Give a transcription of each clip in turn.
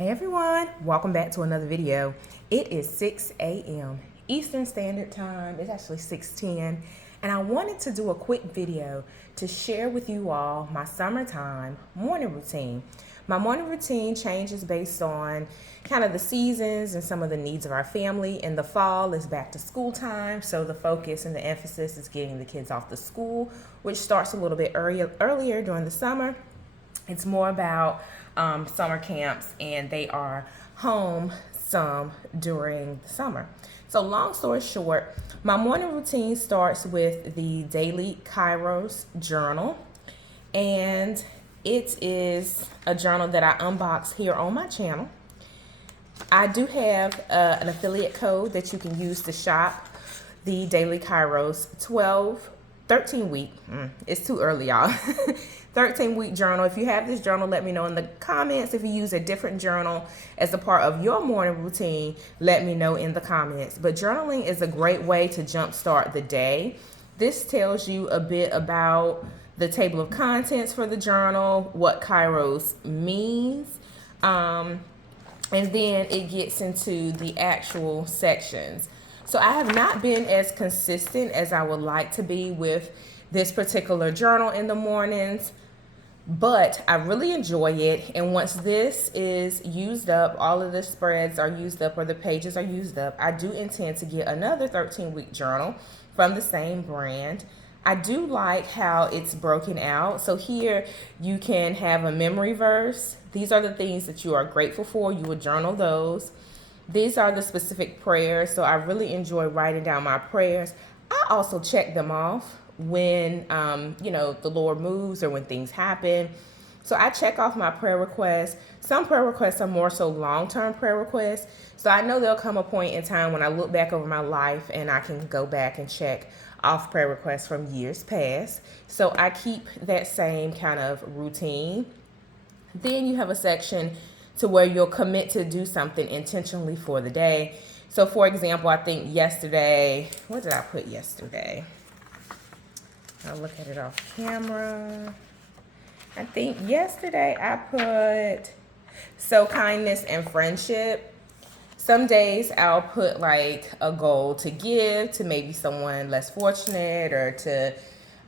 Hey everyone, welcome back to another video. It is 6 a.m. Eastern Standard Time. It's actually 6:10, and I wanted to do a quick video to share with you all my summertime morning routine. My morning routine changes based on kind of the seasons and some of the needs of our family. In the fall, it's back to school time, so the focus and the emphasis is getting the kids off to school, which starts a little bit earlier during the summer. It's more about summer camps, and they are home some during the summer. So long story short, my morning routine starts with the Daily Kairos Journal, and it is a journal that I unbox here on my channel. I do have an affiliate code that you can use to shop the Daily Kairos 13-week. It's too early, y'all. 13-week journal. If you have this journal, let me know in the comments. If you use a different journal as a part of your morning routine, let me know in the comments. But journaling is a great way to jumpstart the day. This tells you a bit about the table of contents for the journal, what Kairos means, and then it gets into the actual sections. So I have not been as consistent as I would like to be with this particular journal in the mornings, but I really enjoy it. And once this is used up, all of the spreads are used up or the pages are used up, I do intend to get another 13-week journal from the same brand. I do like how it's broken out. So here you can have a memory verse. These are the things that you are grateful for. You would journal those. These are the specific prayers. So I really enjoy writing down my prayers. I also check them off when the Lord moves or when things happen. So I check off my prayer requests. Some prayer requests are more so long-term prayer requests. So I know there'll come a point in time when I look back over my life and I can go back and check off prayer requests from years past. So I keep that same kind of routine. Then you have a section to where you'll commit to do something intentionally for the day. So for example, I think yesterday, what did I put yesterday? I'll look at it off camera. I think yesterday I put kindness and friendship. Some days I'll put like a goal to give to maybe someone less fortunate, or to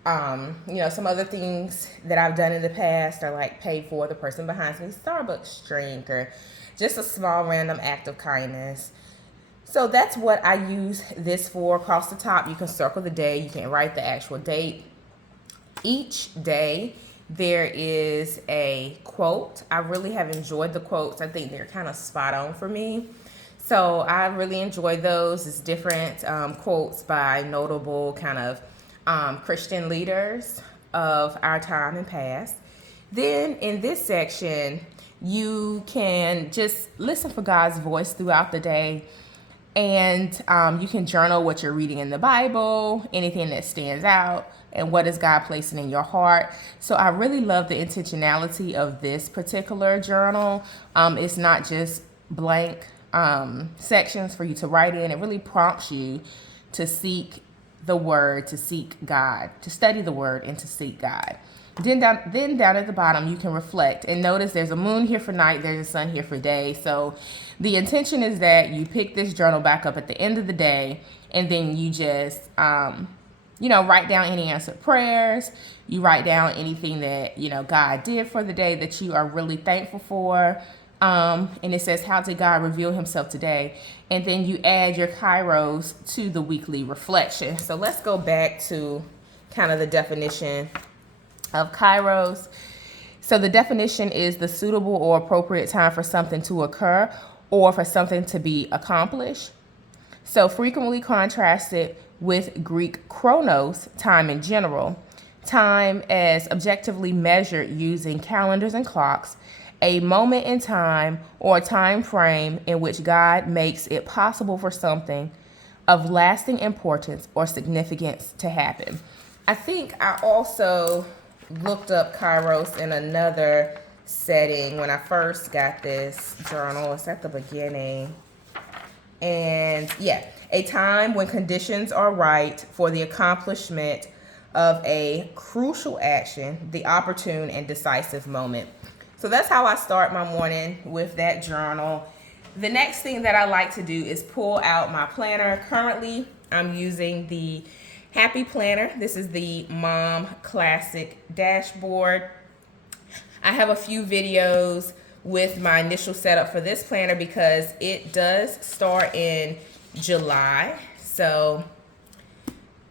some other things that I've done in the past, or like pay for the person behind me Starbucks drink, or just a small random act of kindness. So that's what I use this for. Across the top, you can circle the day. You can write the actual date. Each day, there is a quote. I really have enjoyed the quotes. I think they're kind of spot on for me. So I really enjoy those. It's different quotes by notable kind of Christian leaders of our time and past. Then in this section, you can just listen for God's voice throughout the day. And you can journal what you're reading in the Bible, anything that stands out, and what is God placing in your heart. So I really love the intentionality of this particular journal. It's not just blank sections for you to write in. It really prompts you to seek the word, to seek God, to study the word, and to seek God. Then down at the bottom, you can reflect and notice there's a moon here for night, there's a sun here for day. So the intention is that you pick this journal back up at the end of the day, and then you just, write down any answered prayers. You write down anything that, God did for the day that you are really thankful for. And it says, how did God reveal himself today? And then you add your Kairos to the weekly reflection. So let's go back to kind of the definition of Kairos. So the definition is the suitable or appropriate time for something to occur or for something to be accomplished. So frequently contrasted with Greek chronos, time in general, time as objectively measured using calendars and clocks, a moment in time or time frame in which God makes it possible for something of lasting importance or significance to happen. I think I also looked up Kairos in another setting when I first got this journal. It's at the beginning. And yeah, a time when conditions are right for the accomplishment of a crucial action, the opportune and decisive moment. So that's how I start my morning, with that journal. The next thing that I like to do is pull out my planner. Currently, I'm using the Happy Planner. This is the Mom Classic Dashboard. I have a few videos with my initial setup for this planner because it does start in July. So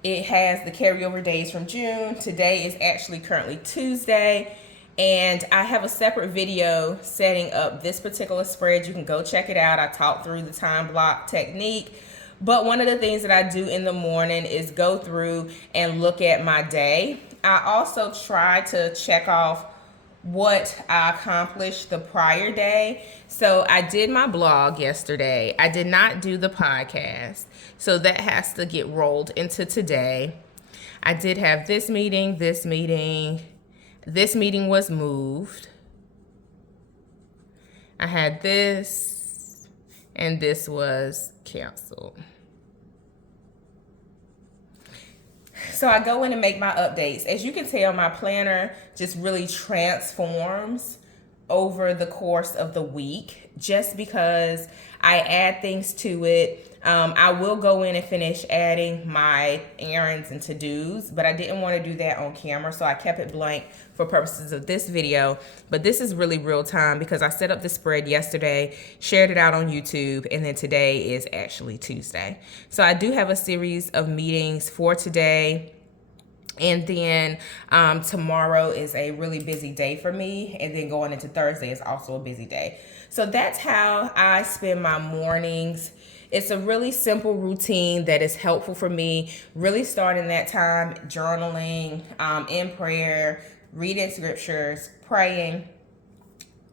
it has the carryover days from June. Today is actually currently Tuesday. And I have a separate video setting up this particular spread. You can go check it out. I talk through the time block technique. But one of the things that I do in the morning is go through and look at my day. I also try to check off what I accomplished the prior day. So I did my blog yesterday. I did not do the podcast. So that has to get rolled into today. I did have this meeting. This meeting was moved. I had this, and this was canceled. So I go in and make my updates. As you can tell, my planner just really transforms over the course of the week just because I add things to it. I will go in and finish adding my errands and to-dos, but I didn't want to do that on camera, so I kept it blank for purposes of this video. But this is really real time because I set up the spread yesterday, shared it out on YouTube, and then today is actually Tuesday. So I do have a series of meetings for today. And then tomorrow is a really busy day for me. And then going into Thursday is also a busy day. So that's how I spend my mornings. It's a really simple routine that is helpful for me. Really starting that time journaling, in prayer, reading scriptures, praying.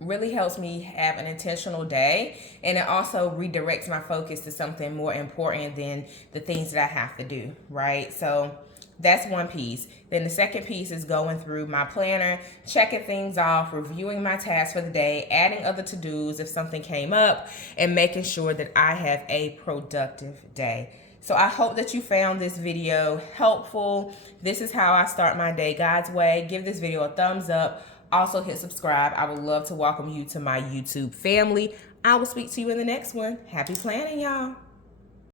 Really helps me have an intentional day, and it also redirects my focus to something more important than the things that I have to do, right? So that's one piece. Then the second piece is going through my planner, checking things off, reviewing my tasks for the day, adding other to-dos if something came up, and making sure that I have a productive day. So I hope that you found this video helpful. This is how I start my day God's way. Give this video a thumbs up. Also hit subscribe. I would love to welcome you to my YouTube family. I will speak to you in the next one. Happy planning, y'all.